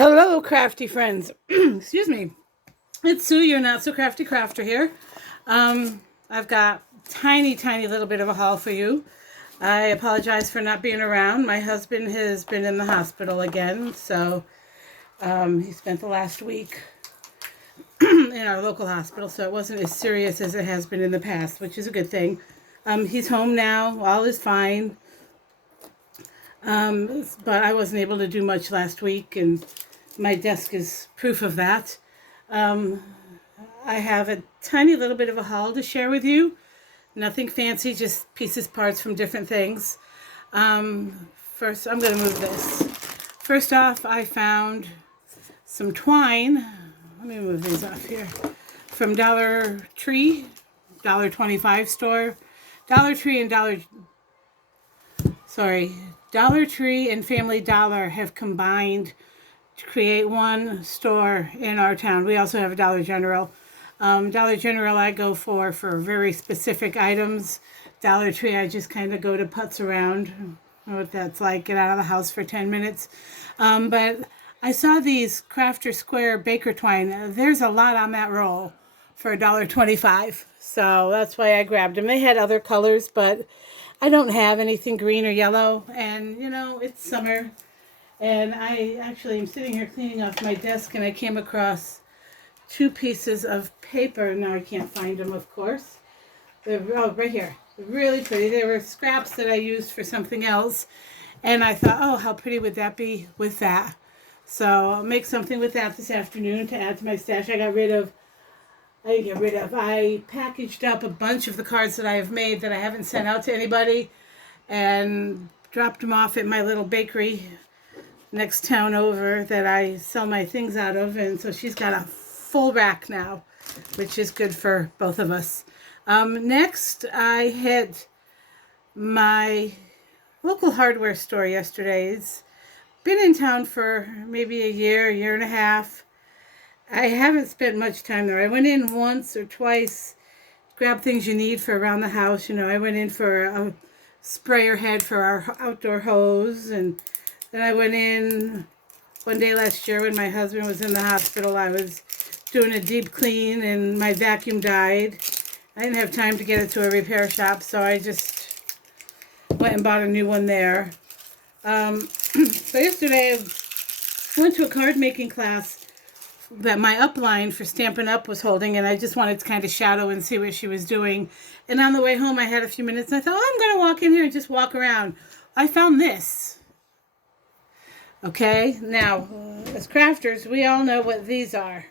Hello, crafty friends. Excuse me. It's Sue, your not so crafty crafter here. I've got tiny, tiny little bit of a haul for you. I apologize for not being around. My husband has been in the hospital again, so he spent the last week in our local hospital, so it wasn't as serious as it has been in the past, which is a good thing. He's home now. All is fine. But I wasn't able to do much last week, and my desk is proof of that. I have a tiny little bit of a haul to share with you. Nothing fancy, just pieces, parts from different things. First, I'm going to move this. First off, I found some twine. Let me move these off here. From Dollar Tree, $1.25 store. Dollar Tree and Dollar Tree and Family Dollar have combined to create one store in our town. We also have a Dollar General. Dollar General I go for very specific items. Dollar Tree I just kind of go to putz around. I don't know what that's like, get out of the house for 10 minutes. But I saw these Crafter Square Baker twine. There's a lot on that roll for $1.25. So that's why I grabbed them. They had other colors, but I don't have anything green or yellow. And, you know, it's summer. And I actually am sitting here cleaning off my desk, and I came across two pieces of paper. Now I can't find them, of course. They're, oh, right here. They're really pretty. They were scraps that I used for something else. And I thought, oh, how pretty would that be with that? So I'll make something with that this afternoon to add to my stash. I packaged up a bunch of the cards that I have made that I haven't sent out to anybody and dropped them off at my little bakery next town over that I sell my things out of. And so she's got a full rack now, which is good for both of us. Next, I hit my local hardware store yesterday. It's been in town for maybe a year and a half. I haven't spent much time there. I went in once or twice, grab things you need for around the house. You know, I went in for a sprayer head for our outdoor hose, and then I went in one day last year when my husband was in the hospital. I was doing a deep clean and my vacuum died. I didn't have time to get it to a repair shop, so I just went and bought a new one there. So yesterday I went to a card making class that my upline for Stampin' Up! Was holding, and I just wanted to kind of shadow and see what she was doing. And on the way home I had a few minutes, and I thought, oh, I'm going to walk in here and just walk around. I found this. Okay, now, as crafters, we all know what these are.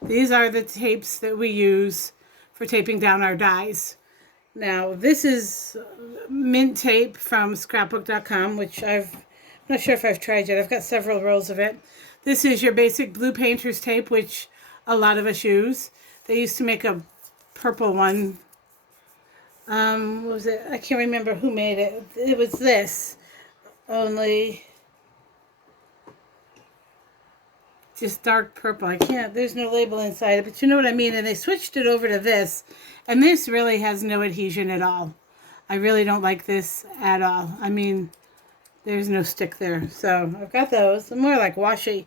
These are the tapes that we use for taping down our dies. Now, this is mint tape from scrapbook.com, which I'm not sure if I've tried yet. I've got several rolls of it. This is your basic blue painter's tape, which a lot of us use. They used to make a purple one. What was it? I can't remember who made it. It was this. Only just dark purple. There's no label inside it, but you know what I mean. And they switched it over to this, and this really has no adhesion at all. I really don't like this at all. I mean, there's no stick there. So I've got those. They're more like washi.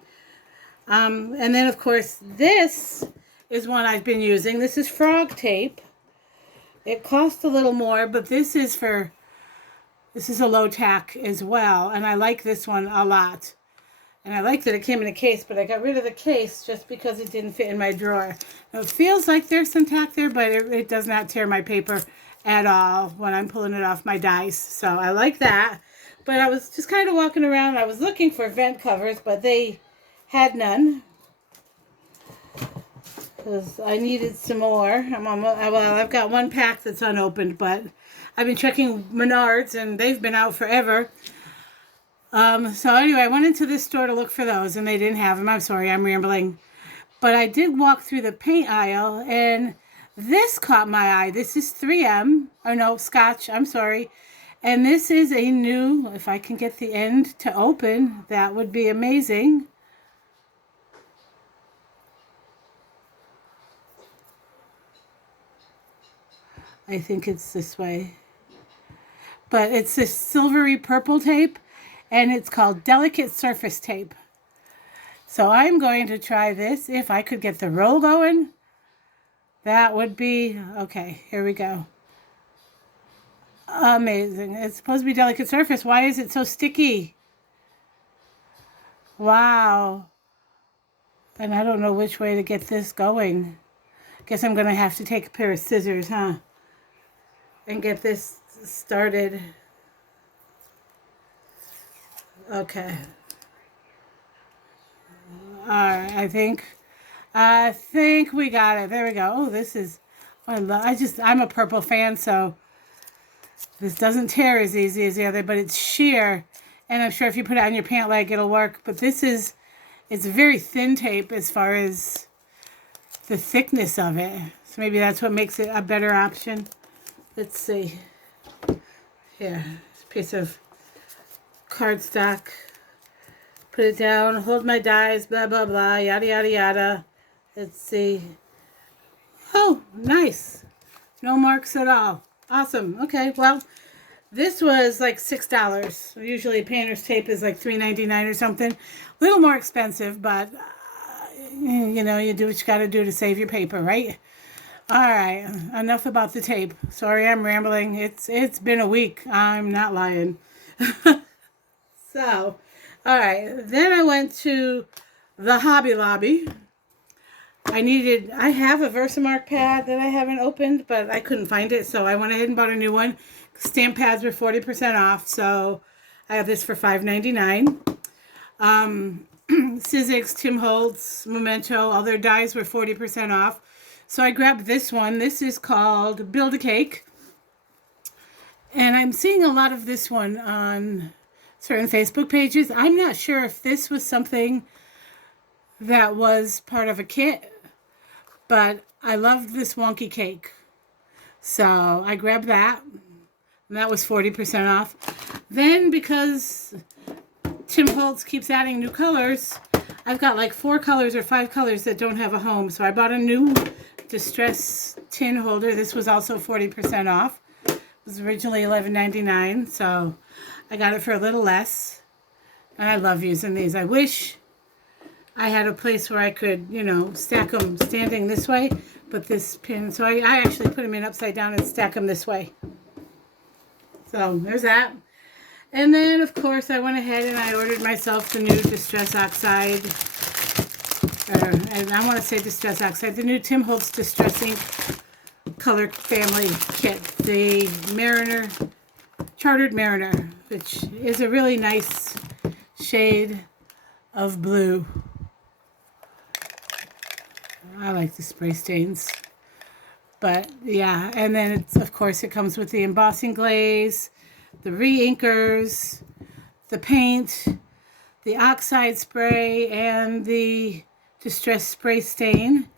And then, of course, this is one I've been using. This is frog tape. It costs a little more, but this is a low tack as well. And I like this one a lot. And I like that it came in a case, but I got rid of the case just because it didn't fit in my drawer. Now, it feels like there's some tack there, but it does not tear my paper at all when I'm pulling it off my dice. So I like that. But I was just kind of walking around. I was looking for vent covers, but they had none. Because I needed some more. I've got one pack that's unopened, but I've been checking Menards, and they've been out forever. So anyway, I went into this store to look for those, and they didn't have them. I'm sorry, I'm rambling. But I did walk through the paint aisle, and this caught my eye. This is 3M. Oh, no, Scotch. I'm sorry. And this is a new, if I can get the end to open, that would be amazing. I think it's this way. But it's this silvery purple tape. and it's called Delicate Surface Tape. So I'm going to try this. If I could get the roll going, that would be, okay, here we go. Amazing. It's supposed to be delicate surface. Why is it so sticky? Wow. And I don't know which way to get this going. Guess I'm going to have to take a pair of scissors, huh? And get this started. Okay. Alright, I think we got it. There we go. Oh, this is, I'm a purple fan, so this doesn't tear as easy as the other, but it's sheer. And I'm sure if you put it on your pant leg, it'll work. But this is, it's very thin tape as far as the thickness of it. So maybe that's what makes it a better option. Let's see. Here, this piece of cardstock. Put it down, hold my dies, blah, blah, blah, yada, yada, yada. Let's see. Oh, nice. No marks at all. Awesome. Okay, well, this was like $6. Usually painter's tape is like $3.99 or something. A little more expensive, but, you know, you do what you got to do to save your paper, right? All right, enough about the tape. Sorry, I'm rambling. It's been a week. I'm not lying. So, all right. Then I went to the Hobby Lobby. I have a Versamark pad that I haven't opened, but I couldn't find it, so I went ahead and bought a new one. Stamp pads were 40% off, so I have this for $5.99. Sizzix, Tim Holtz, Memento, all their dies were 40% off. So I grabbed this one. This is called Build a Cake. And I'm seeing a lot of this one on certain Facebook pages. I'm not sure if this was something that was part of a kit, but I loved this wonky cake. So I grabbed that, and that was 40% off. Then, because Tim Holtz keeps adding new colors, I've got like 4 colors or 5 colors that don't have a home. So I bought a new distress tin holder. This was also 40% off. It was originally $11.99, so I got it for a little less. And I love using these. I wish I had a place where I could, you know, stack them standing this way, but this pin, so I actually put them in upside down and stack them this way. So there's that. And then, of course, I went ahead and I ordered myself the new Distress Oxide, and I want to say Distress Oxide, the new Tim Holtz Distress Ink Color Family Kit, the Mariner, Chartered Mariner, which is a really nice shade of blue. I like the spray stains. But, yeah, and then, of course, it comes with the embossing glaze, the re-inkers, the paint, the oxide spray, and the distress spray stain,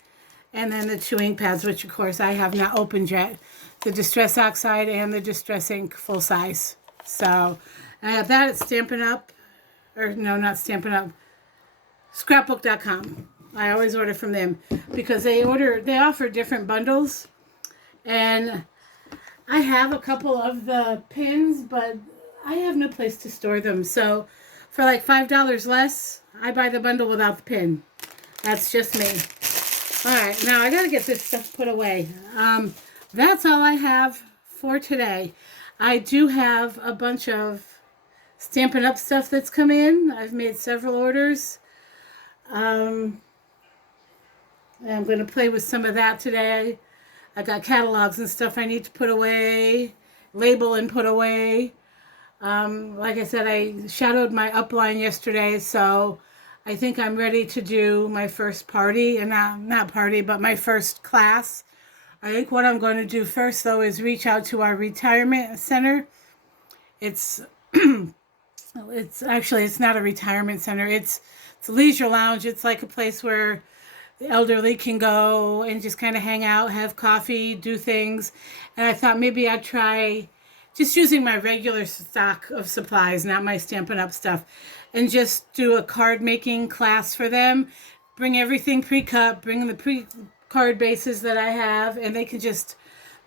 and then the 2 ink pads, which, of course, I have not opened yet. The Distress Oxide and the Distress Ink full size. So, I have that at Stampin' Up. Or, no, not Stampin' Up. Scrapbook.com. I always order from them because they offer different bundles. And I have a couple of the pins, but I have no place to store them. So for like $5 less, I buy the bundle without the pin. That's just me. All right, now I got to get this stuff put away. That's all I have for today. I do have a bunch of Stampin' Up stuff that's come in. I've made several orders. And I'm going to play with some of that today. I got catalogs and stuff I need to put away, label and put away. Like I said, I shadowed my upline yesterday, so I think I'm ready to do my first party, and not party, but my first class. I think what I'm going to do first, though, is reach out to our retirement center. It's it's not a retirement center. It's a leisure lounge. It's like a place where the elderly can go and just kind of hang out, have coffee, do things. And I thought maybe I'd try just using my regular stock of supplies, not my Stampin' Up stuff, and just do a card making class for them. Bring everything pre-cut, bring the pre-card bases that I have, and they can just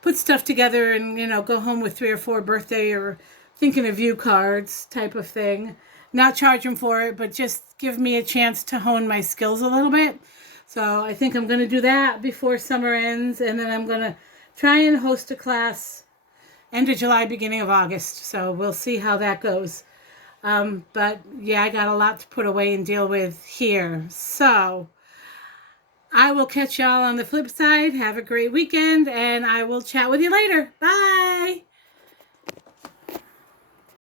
put stuff together and, you know, go home with 3 or 4 birthday or thinking of you cards type of thing. Not charge them for it, but just give me a chance to hone my skills a little bit. So I think I'm going to do that before summer ends, and then I'm going to try and host a class end of July, beginning of August. So we'll see how that goes. But yeah, I got a lot to put away and deal with here. So I will catch y'all on the flip side. Have a great weekend, and I will chat with you later. Bye.